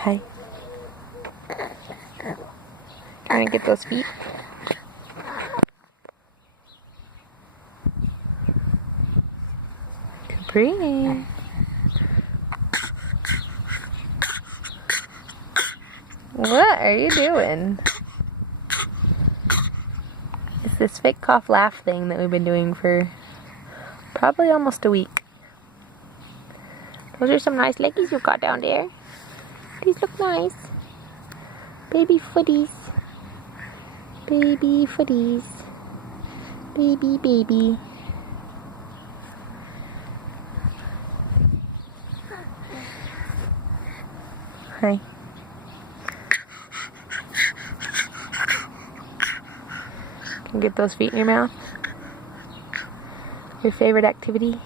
Hi. Trying to get those feet. Capri. What are you doing? It's this fake cough laugh thing that we've been doing for probably almost a week. Those are some nice leggies you've got down there. These look nice. Baby footies. Baby footies. Baby, baby. Hi. Can you get those feet in your mouth? Your favorite activity?